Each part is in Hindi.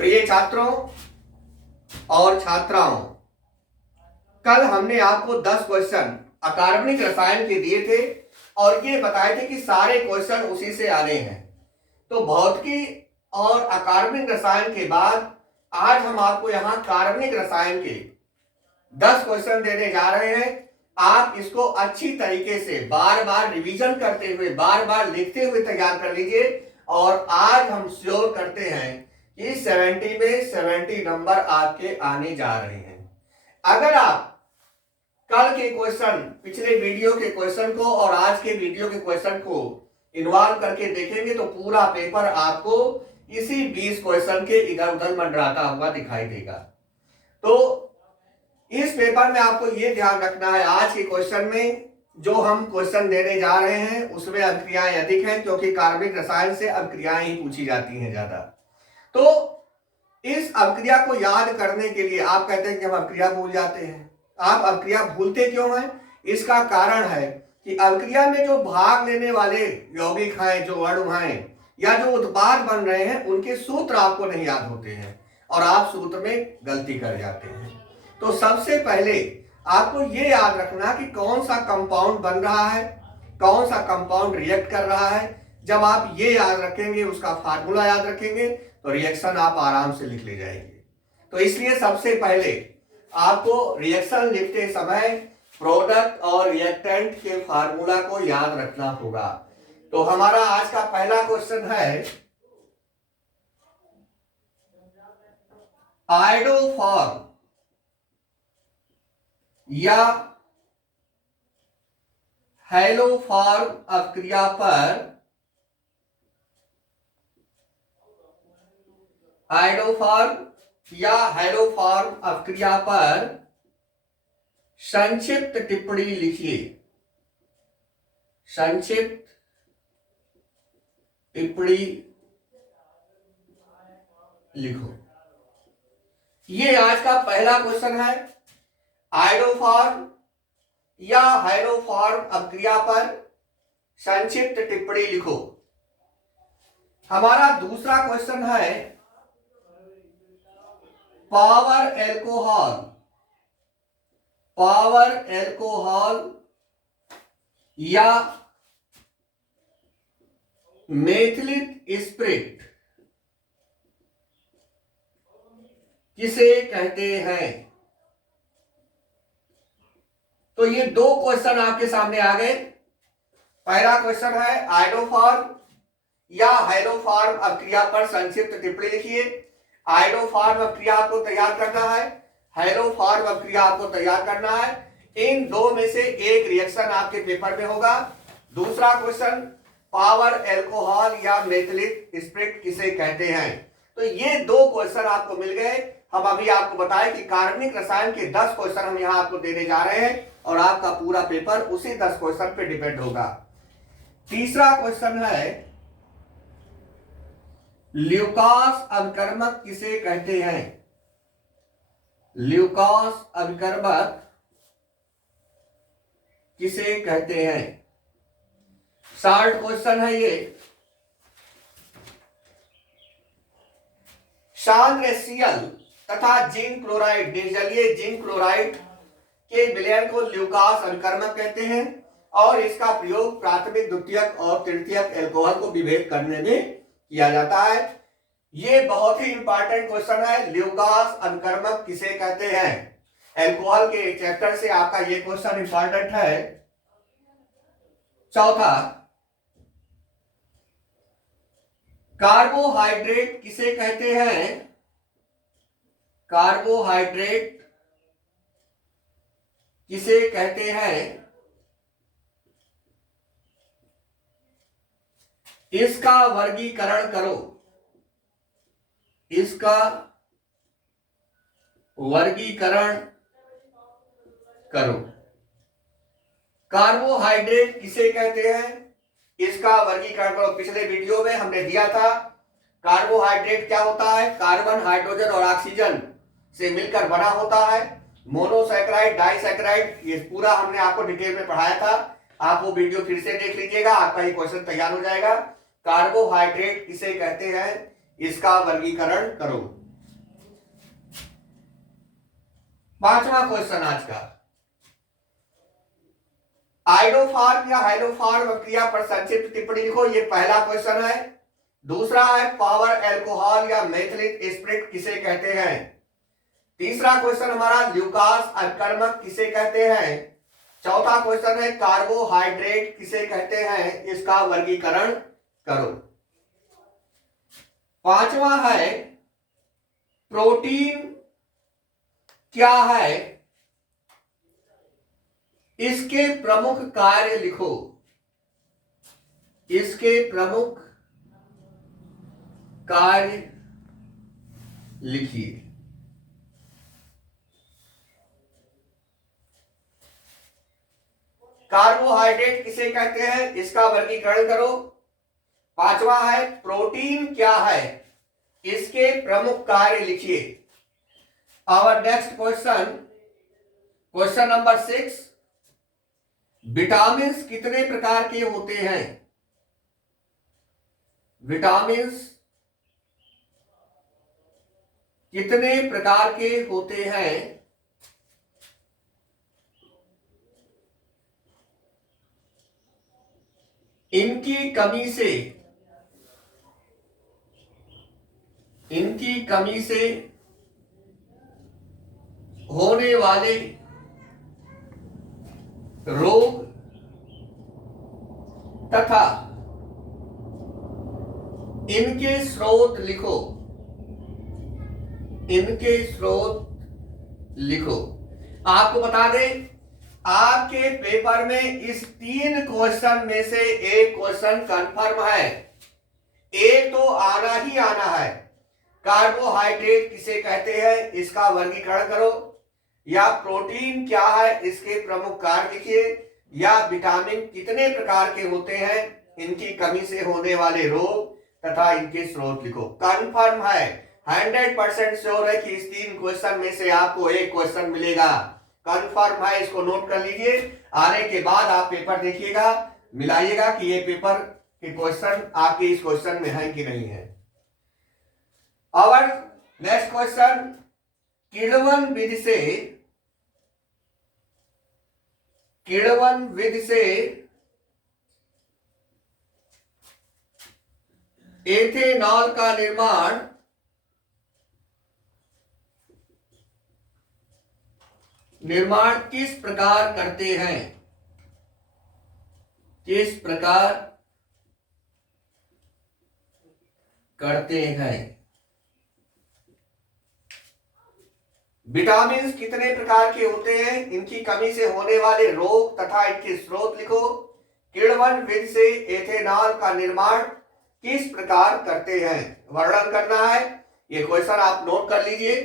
प्रिय छात्रों और छात्राओं, कल हमने आपको 10 क्वेश्चन अकार्बनिक रसायन के दिए थे और ये बताए थे कि सारे क्वेश्चन उसी से आने हैं। तो भौतिकी और अकार्बनिक रसायन के बाद आज हम आपको यहाँ कार्बनिक रसायन के 10 क्वेश्चन देने जा रहे हैं। आप इसको अच्छी तरीके से बार बार रिवीजन करते हुए, बार बार लिखते हुए तैयार कर लीजिए और आज हम श्योर करते हैं कि 70 में 70 नंबर आपके आने जा रहे हैं। अगर आप कल के क्वेश्चन, पिछले वीडियो के क्वेश्चन को और आज के वीडियो के क्वेश्चन को इन्वॉल्व करके देखेंगे तो पूरा पेपर आपको इसी 20 क्वेश्चन के इधर उधर मंडराता हुआ दिखाई देगा। तो इस पेपर में आपको यह ध्यान रखना है, आज के क्वेश्चन में जो हम क्वेश्चन देने जा रहे हैं उसमें अभिक्रियाएं अधिक हैं, क्योंकि कार्बनिक रसायन से अभिक्रियाएं ही पूछी जाती हैं ज्यादा। तो इस अभिक्रिया को याद करने के लिए आप कहते हैं कि हम अभिक्रिया भूल जाते हैं। आप अभिक्रिया भूलते क्यों हैं? इसका कारण है कि अभिक्रिया में जो भाग लेने वाले यौगिक हैं, जो अणु हैं या जो उत्पाद बन रहे हैं, उनके सूत्र आपको नहीं याद होते हैं और आप सूत्र में गलती कर जाते हैं। तो सबसे पहले आपको ये याद रखना कि कौन सा कंपाउंड बन रहा है, कौन सा कंपाउंड रिएक्ट कर रहा है। जब आप ये याद रखेंगे, उसका फार्मूला याद रखेंगे, तो रिएक्शन आप आराम से लिख ले जाएंगे। तो इसलिए सबसे पहले आपको रिएक्शन लिखते समय प्रोडक्ट और रिएक्टेंट के फार्मूला को याद रखना होगा। तो हमारा आज का पहला क्वेश्चन है, आयोडोफॉर्म या हैलोफॉर्म अभिक्रिया पर आयोडोफॉर्म या हैलोफॉर्म अभिक्रिया पर संक्षिप्त टिप्पणी लिखिए। संक्षिप्त टिप्पणी लिखो। ये आज का पहला क्वेश्चन है, आयोडोफॉर्म या हैलोफॉर्म अभिक्रिया पर संक्षिप्त टिप्पणी लिखो। हमारा दूसरा क्वेश्चन है, पावर एल्कोहल या मेथिलिक स्पिरिट किसे कहते हैं? तो ये दो क्वेश्चन आपके सामने आ गए। पहला क्वेश्चन है, आयोडोफॉर्म या हैलोफॉर्म अभिक्रिया पर संक्षिप्त टिप्पणी लिखिए। आयोडोफॉर्म अभिक्रिया आपको तैयार करना है, हैलोफॉर्म अभिक्रिया आपको तैयार करना है। इन दो में से एक रिएक्शन आपके पेपर में होगा। दूसरा क्वेश्चन, पावर एल्कोहल या मेथिलिक स्पिरिट किसे कहते हैं? तो ये दो क्वेश्चन आपको मिल गए। हम अभी आपको बताएं कि कार्बनिक रसायन के 10 क्वेश्चन हम यहां आपको देने जा रहे हैं और आपका पूरा पेपर उसी 10 क्वेश्चन पे डिपेंड होगा। तीसरा क्वेश्चन है, ल्यूकास अभिकर्मक किसे कहते हैं? ल्यूकास अभिकर्मक किसे कहते हैं? शॉर्ट क्वेश्चन है ये। सांद्र Cl तथा जिंक क्लोराइड, निर्जलीय जिंक क्लोराइड के विलयन को ल्यूकास अभिकर्मक कहते हैं और इसका प्रयोग प्राथमिक, द्वितीयक और तृतीयक एल्कोहल को विभेद करने में किया जाता है। ये बहुत ही इंपॉर्टेंट क्वेश्चन है, ल्यूकास अभिकर्मक किसे कहते हैं? एल्कोहल के चैप्टर से आपका ये क्वेश्चन इंपॉर्टेंट है। चौथा, कार्बोहाइड्रेट किसे कहते हैं? कार्बोहाइड्रेट किसे कहते हैं? इसका वर्गीकरण करो। इसका वर्गीकरण करो। कार्बोहाइड्रेट किसे कहते हैं? इसका वर्गीकरण करो। पिछले वीडियो में हमने दिया था कार्बोहाइड्रेट क्या होता है। कार्बन, हाइड्रोजन और ऑक्सीजन से मिलकर बना होता है। मोनोसैकेराइड, डाइसैकेराइड, ये पूरा हमने आपको डिटेल में पढ़ाया था। आप वो वीडियो फिर से देख लीजिएगा, आपका ये क्वेश्चन तैयार हो जाएगा। कार्बोहाइड्रेट किसे कहते हैं, इसका वर्गीकरण करो। पांचवा क्वेश्चन आज का, आइडोफार्म या हाइड्रोफार्म क्रिया पर संक्षिप्त टिप्पणी लिखो। ये पहला क्वेश्चन है। दूसरा है पावर एल्कोहल या मेथिलिक स्प्रिट किसे कहते हैं। तीसरा क्वेश्चन हमारा ल्यूकास अभिकर्मक किसे कहते हैं। चौथा क्वेश्चन है कार्बोहाइड्रेट किसे कहते हैं, इसका वर्गीकरण करो। पांचवा है प्रोटीन क्या है, इसके प्रमुख कार्य लिखो। इसके प्रमुख कार्य लिखिए। कार्बोहाइड्रेट किसे कहते हैं, इसका वर्गीकरण करो। पांचवा है प्रोटीन क्या है, इसके प्रमुख कार्य लिखिए। Our next question, question number 6, vitamins कितने प्रकार के होते हैं। विटामिन्स कितने प्रकार के होते हैं, इनकी कमी से होने वाले रोग तथा इनके स्रोत लिखो। इनके स्रोत लिखो। आपको बता दें, आपके पेपर में इस 3 क्वेश्चन में से एक क्वेश्चन कंफर्म है, एक तो आना ही आना है। कार्बोहाइड्रेट किसे कहते हैं, इसका वर्गीकरण करो, या प्रोटीन क्या है, इसके प्रमुख कार्य लिखिए, या विटामिन कितने प्रकार के होते हैं, इनकी कमी से होने वाले रोग तथा इनके स्रोत लिखो। कंफर्म है, 100% श्योर है कि इस 3 क्वेश्चन में से आपको एक क्वेश्चन मिलेगा। कंफर्म है, इसको नोट कर लीजिए। आने के बाद आप पेपर देखिएगा, मिलाइएगा कि ये पेपर के क्वेश्चन आपके इस क्वेश्चन में है कि नहीं है। और नेक्स्ट क्वेश्चन, किण्वन विधि से एथेनॉल का निर्माण किस प्रकार करते हैं। किस प्रकार करते हैं। विटामिन कितने प्रकार के होते हैं, इनकी कमी से होने वाले रोग तथा इनके स्रोत लिखो। किण्वन विधि से एथेनॉल का निर्माण किस प्रकार करते हैं, वर्णन करना है। ये क्वेश्चन आप नोट कर लीजिए।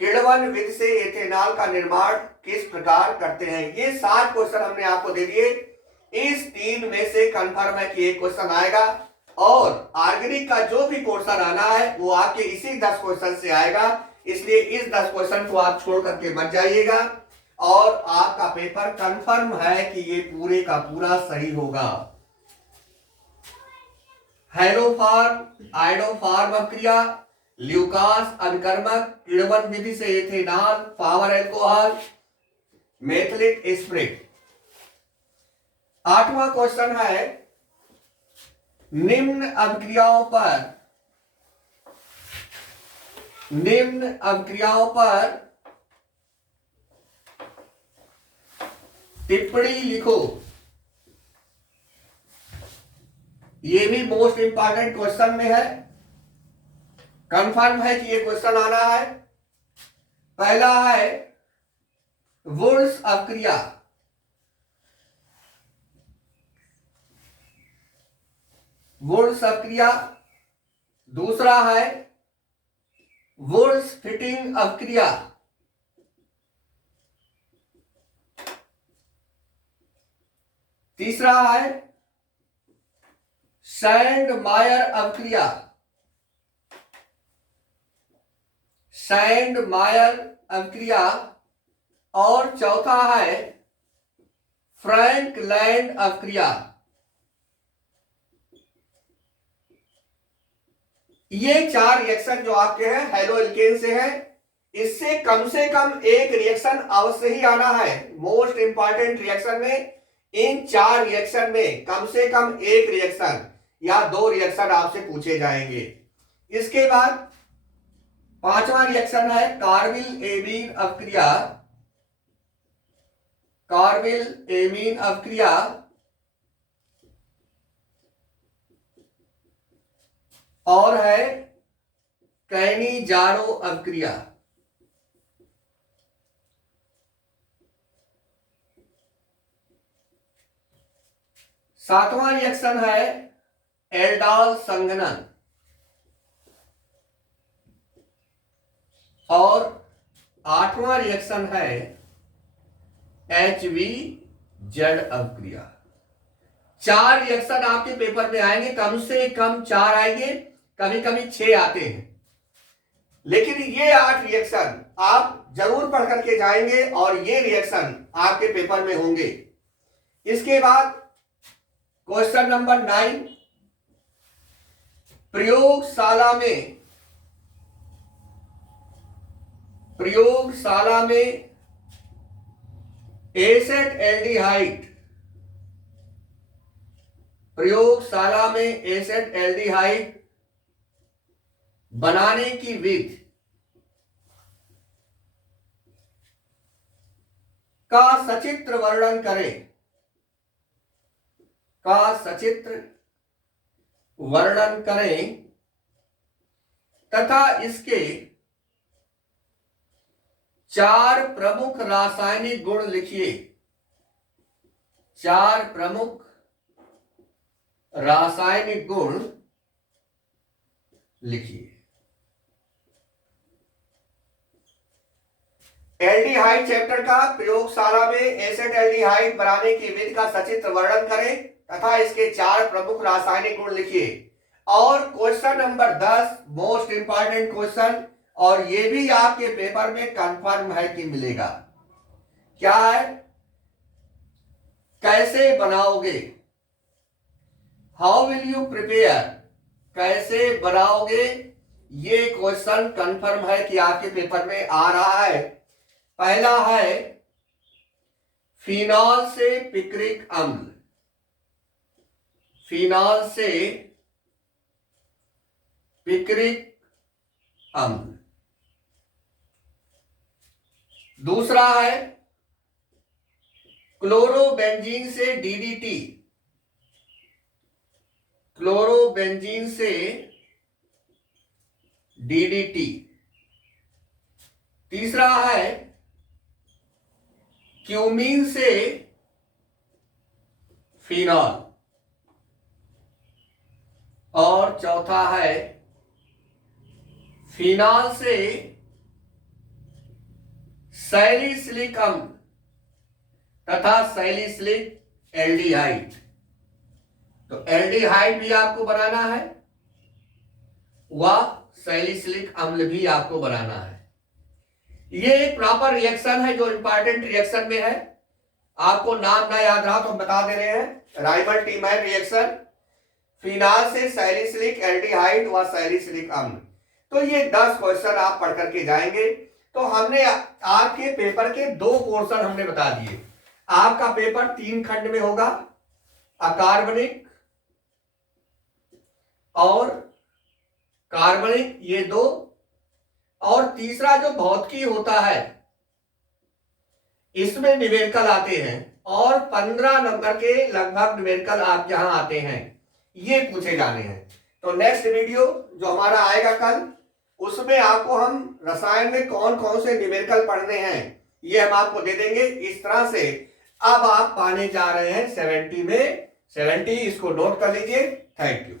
किण्वन विधि से एथेनॉल का निर्माण किस प्रकार करते हैं। ये 7 क्वेश्चन हमने आपको दे दिए। इस 3 में से कंफर्म है कि एक क्वेश्चन आएगा, और ऑर्गेनिक का जो भी पोर्शन आना है वो आपके इसी 10 क्वेश्चन से आएगा। इसलिए इस 10 क्वेश्चन को आप छोड़ करके मत जाइएगा, और आपका पेपर कंफर्म है कि ये पूरे का पूरा सही होगा। हाइड्रोफार्म, आइडोफार्म अभिक्रिया, ल्यूकास अभिकर्मक, किण्वन विधि से ethanol, power alcohol, methylic spirit. 8वां क्वेश्चन है, निम्न अभिक्रियाओं पर टिप्पणी लिखो। ये भी मोस्ट इंपॉर्टेंट क्वेश्चन में है। कंफर्म है कि ये क्वेश्चन आना है। पहला है वुर्स अभिक्रिया। वुर्स अभिक्रिया। दूसरा है वुर्स फिटिंग अभिक्रिया। तीसरा है सैंडमायर अभिक्रिया। सैंडमायर अभिक्रिया। और चौथा है फ्रैंकलैंड अभिक्रिया। ये 4 रिएक्शन जो आपके हैं हेलो एल्केन से है, इससे कम से कम एक रिएक्शन अवश्य ही आना है। मोस्ट इंपॉर्टेंट रिएक्शन में, इन 4 रिएक्शन में कम से कम एक रिएक्शन या 2 रिएक्शन आपसे पूछे जाएंगे। इसके बाद 5वां रिएक्शन है कार्बिल एमीन अपक्रिया। कार्बिल एमीन अपक्रिया और है कैनिजारो अपक्रिया। सातवां रिएक्शन है एल्डाल संघनन और 8वां रिएक्शन है HVZ अपक्रिया। 4 रिएक्शन आपके पेपर में आएंगे, कम से कम 4 आएंगे, कभी कभी 6 आते हैं, लेकिन ये 8 रिएक्शन आप जरूर पढ़ करके जाएंगे और ये रिएक्शन आपके पेपर में होंगे। इसके बाद क्वेश्चन नंबर 9, प्रयोगशाला में एसेट एल्डिहाइड बनाने की विधि का सचित्र वर्णन करें तथा इसके 4 प्रमुख रासायनिक गुण लिखिए। 4 प्रमुख रासायनिक गुण लिखिए। एल्डिहाइड चैप्टर का प्रयोगशाला में एसिड एल्डिहाइड बनाने की विधि का सचित्र वर्णन करें तथा इसके 4 प्रमुख रासायनिक गुण लिखिए। और question number 10 most important question, और ये भी आपके पेपर में कंफर्म है कि मिलेगा। क्या है? कैसे बनाओगे? How will you prepare? कैसे बनाओगे? ये क्वेश्चन कंफर्म है कि आपके पेपर में आ रहा है। पहला है फिनॉल से पिक्रिक अम्ल। फिनॉल से पिक्रिक अम्ल। दूसरा है क्लोरोबेंजीन से डीडीटी। क्लोरोबेंजीन से डीडीटी। तीसरा है क्यूमीन से फिनॉल। और चौथा है फिनॉल से सैलिसिलिक अम्ल तथा सैलिसिलिक एल्डिहाइड। तो एल्डिहाइड भी आपको बनाना है, व सैलिसिलिक अम्ल भी आपको बनाना है। ये एक प्रॉपर रिएक्शन है जो इंपॉर्टेंट रिएक्शन में है। आपको नाम ना याद रहा तो हम बता दे रहे हैं। राइबल-टीमैन रिएक्शन, फिनॉल से सैलिसिलिक एल्डिहाइड व सैलिसिलिक अम्ल। तो ये 10 क्वेश्चन आप पढ़ करके जाएंगे। तो हमने आपके पेपर के 2 पोर्शन हमने बता दिए। आपका पेपर 3 खंड में होगा, अकार्बनिक और कार्बनिक, ये 2, और तीसरा जो भौतिकी होता है इसमें न्यूमेरिकल आते हैं और 15 नंबर के लगभग न्यूमेरिकल आप यहां आते हैं, ये पूछे जाने हैं। तो नेक्स्ट वीडियो जो हमारा आएगा कल, उसमें आपको हम रसायन में कौन कौन से न्यूमेरिकल पढ़ने हैं ये हम आपको दे देंगे। इस तरह से अब आप पाने जा रहे हैं 70 में 70। इसको नोट कर लीजिए। Thank you.